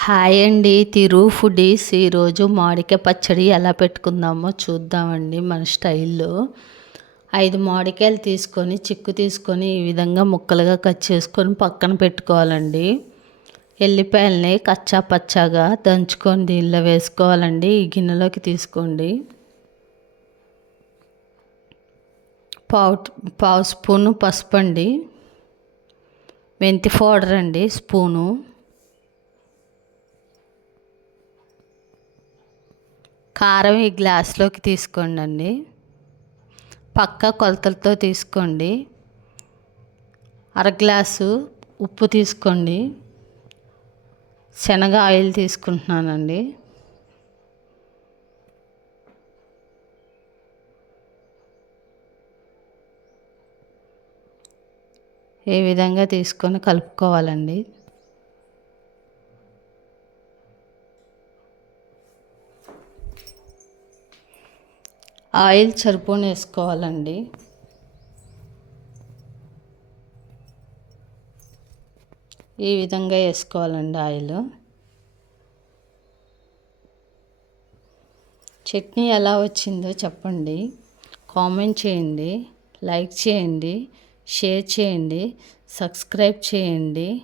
Hi అండి. తిరు foodies ఈరోజు మామిడికాయ పచ్చడి ఎలా పెట్టుకుందామో చూద్దామండి మన స్టైల్లో. ఐదు మామిడికాయలు తీసుకొని చిక్కు తీసుకొని ఈ విధంగా ముక్కలుగా కట్ చేసుకొని పక్కన పెట్టుకోవాలండి. ఎల్లిపాయలని కచ్చా పచ్చాగా దంచుకొని దీనిలో వేసుకోవాలండి. ఈ గిన్నెలోకి తీసుకోండి. పావు పావు స్పూను పసుపు అండి మెంతి పౌడర్ అండి స్పూను. కారం ఈ గ్లాస్లోకి తీసుకోండి అండి పక్క కొలతలతో తీసుకోండి. అర గ్లాసు ఉప్పు తీసుకోండి. శనగ ఆయిల్ తీసుకుంటున్నానండి. ఏ విధంగా తీసుకొని కలుపుకోవాలండి. ఆయిల్ సరిపోని వేసుకోవాలండి. ఈ విధంగా వేసుకోవాలండి ఆయిల్. చట్నీ ఎలా వచ్చిందో చెప్పండి. కామెంట్ చేయండి లైక్ చేయండి షేర్ చేయండి సబ్స్క్రైబ్ చేయండి.